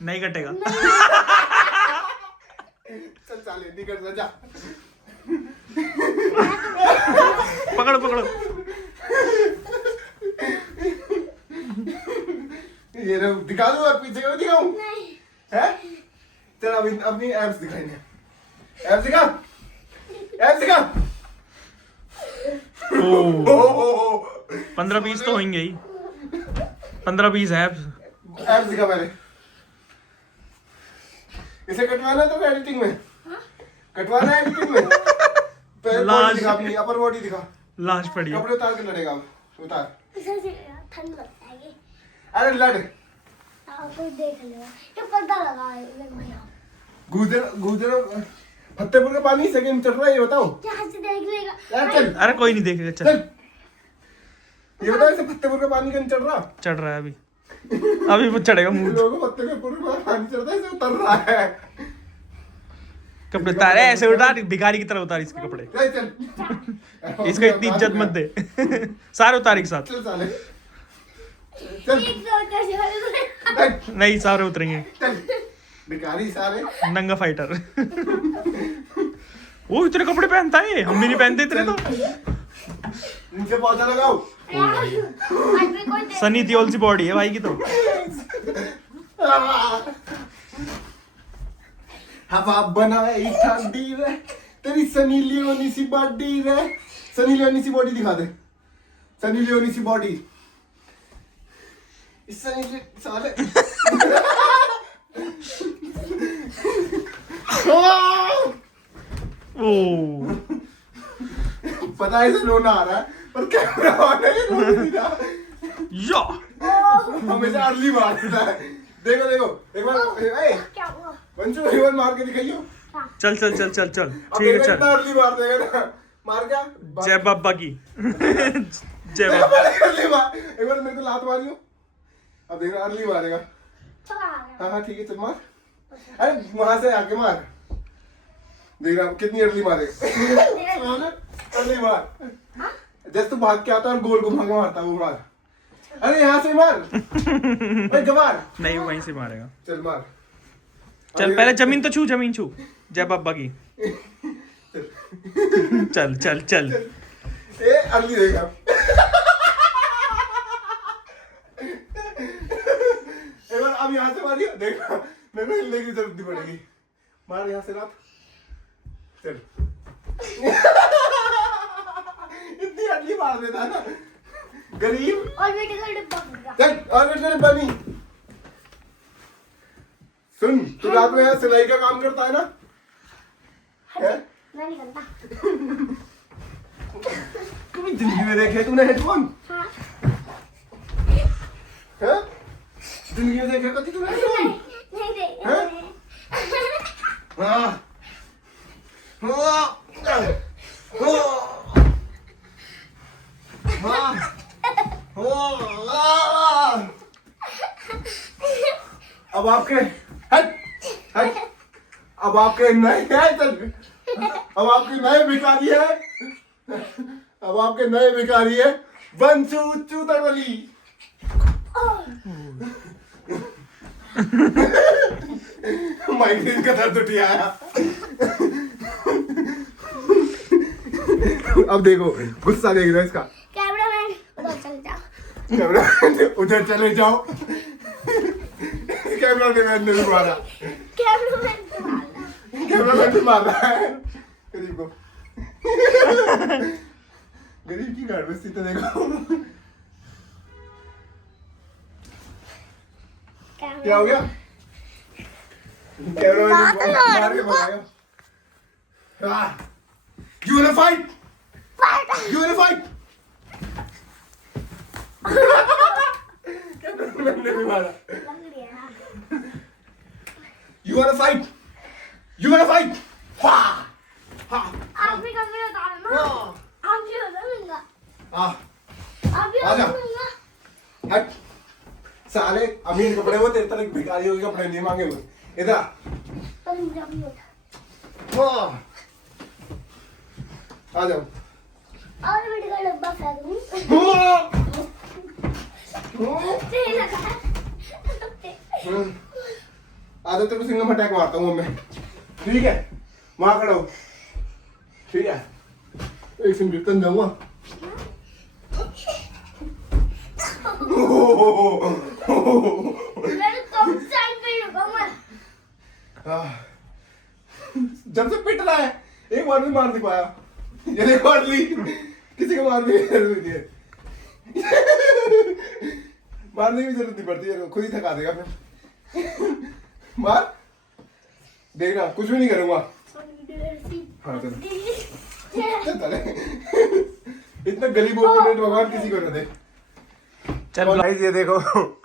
नहीं कटेगा। चल चाले नहीं कट जा। पकड़ो पकड़ो। ये रो दिखा दूँ और पीछे का भी दिखाऊं? हैं? चल अभी अपनी एप्स दिखाएंगे। एप्स दिखा। एप्स दिखा। 15-20 तो होंगे ही। 15-20 एप्स दिखा पहले। इसे कटवाना है तो एडिटिंग में? कटवाना है एडिटिंग में? पहले बॉडी दिखा, अपनी अपर बॉडी दिखा। लाश पड़ी। कपड़े उतार के लड़ेगा अब। उतार। ठंड लगता है। अरे लड़। कोई देख लेगा। ये पर्दा लगा है। गुजर फतेहपुर का पानी सेकंड चल रहा है, ये बताओ। यहाँ से देख लेगा। यार चल। अरे कोई नहीं देखेगा। चल ये बताओ इसे फतेहपुर का पानी कहीं चढ़ रहा? चढ़ रहा है अभी वो चढ़ेगा मुंह। लोगों को फतेहपुर का पानी चढ़ता है, इसे उतर रहा है। कपड़े उतारे ऐसे उतार, भिखारी की तरह उतार इसके कपड़े। चल इसका इतनी इज्जत मत दे। सारे उतार एक साथ। चल साले चल। नहीं सारे उतरेंगे। चल भिखारी साले नंगा फाइटर। वो इतने कपड़े पहनता है, हम भी नहीं पहनते इतने। तो नीचे पौधा लगाओ। सनी देओल सी बॉडी है भाई की। तो हवा बनाई ठंडी रे तेरी सनी लियोनी सी बॉडी रे। सनी लियोनी सी बॉडी दिखा दे। सनी लियोनी सी बॉडी। इस सनी साले ओ पता है इसे रोना आ रहा है, पर कैमरा ऑन है, रो नहीं रहा। या हमेशा अर्ली मार देता है। देखो देखो एक बार क्या हुआ? वंशु एक बार मार के दिखाइयो। चल चल चल चल चल अब ठीक है देखो चल। इतना अर्ली मार देगा ना। मार क्या? जय बाबा की। जय बाबा। अर्ली मार। एक बार मेरे को लात मारियो। अब देखना अर्ली मारेगा। हाँ हाँ ठीक है चल मार। अरे वहां से आके मार। देख रहा कितनी अर्ली मारे। अर्ली मार, जैसे तू भाग के आता और गोल घुमा के मारता वो मार। अरे यहाँ से मार गवार। नहीं वहीं से मारेगा। चल मार, चल पहले जमीन तो छू, जमीन छू। जय बाबा की। चल चल चल। ए अर्ली देगा। एक बार अब यहाँ से मारिए, देखा मेरे को हिलने की जरूरत नहीं पड़ेगी। मार यहाँ से रात, चल। इतनी अर्ली मार देता है ना गरीब। और बेटे का डिब्बा फट गया। चल और बेटे डिब्बा नहीं। सुन, तू रात में यहाँ सिलाई का काम करता है ना? है? मैं नहीं करता। कभी जिंदगी में देखे तूने हेडफोन? हाँ। हैं? जिंदगी में देखा कभी तूने हेडफोन? नहीं देख। हैं? हाँ। हाँ। हाँ। हाँ। अब आपके हट हट, अब आपके नए अब आपके नए भिखारी है, अब आपके नए भिखारी है बंसू चूतरवली। माइग्रेन का दर्द उठ आया। अब देखो गुस्सा देख रहे हो इसका। कैमरामैन उधर चल जाओ। कैमरामैन उधर चले जाओ। कैमरामैन ने भी मारा, कैमरामैन को मारना। कैमरामैन भी मार रहा है गरीब को। गरीब की गाड़ में सीधे देखो क्या हो गया। कैमरामैन ने मार के भगाया। You wanna fight? You wanna fight? Cameraman ने भी मारा। You wanna fight? You wanna fight? हाँ हाँ। आप भी कभी बता ना। आप भी बता दूंगा। हाँ आप भी आजा। बता दूंगा। हट साले, अमीर कपड़े वो तेरे तरह भिखारियों के कपड़े नहीं मांगे हुए। इधर आ। पंजाबी होता। हाँ आ जाओ। और बेटे का डब्बा फेंक दूँ। तेल लगा। आ जाओ, तेरे को सिंगम अटैक मारता हूँ मैं, ठीक है? वहां खड़ा हो, ठीक है? एक सिंगल तन जाऊंगा। मेरे कम साइन पे लगा मैं। जब से पिट रहा है एक बार भी मार नहीं पाया। ये देख मार ली, किसी को मारने की जरूरत नहीं है। मारने की जरूरत नहीं पड़ती है, खुद ही थका देगा फिर। मार, देखना कुछ भी नहीं करूंगा। हाँ चल इतना गरीब ओपोनेंट भगवान किसी को न दे। चल गाइस ये देखो,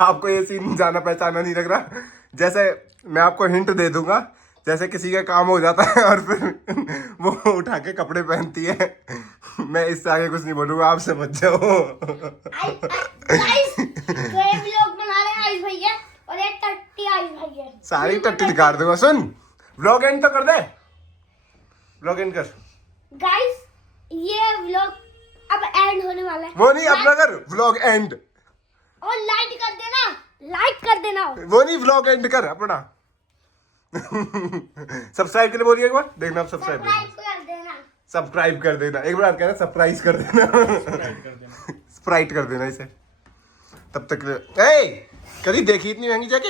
आपको ये सीन जाना पहचाना नहीं लग रहा। जैसे मैं आपको हिंट दे दूंगा, जैसे किसी का काम हो जाता है और फिर वो उठा के कपड़े पहनती है। मैं इससे आगे कुछ नहीं बोलूंगा, आप समझ जाओ। गाइस तो ये व्लॉग बना रहे हैं आयुष भैया और ये टट्टी आयुष भैया। सारी टट्टी निकाल दूंगा। सुन, व्लॉग एंड तो कर दे, व्लॉग एंड कर। गाइस ये व्लॉग अब एंड होने वाला है। वो नहीं, अपना कर व्लॉग एंड। और लाइक कर देना, लाइक कर देना। वो नहीं, व्लॉग एंड कर अपना। सब्सक्राइब के लिए बोलिए एक बार, देखना आप सब्सक्राइब कर देना। सब्सक्राइब कर देना। एक बार कहना सरप्राइज कर देना, स्प्राइट कर देना इसे। तब तक कभी देखी इतनी महंगी जैकेट?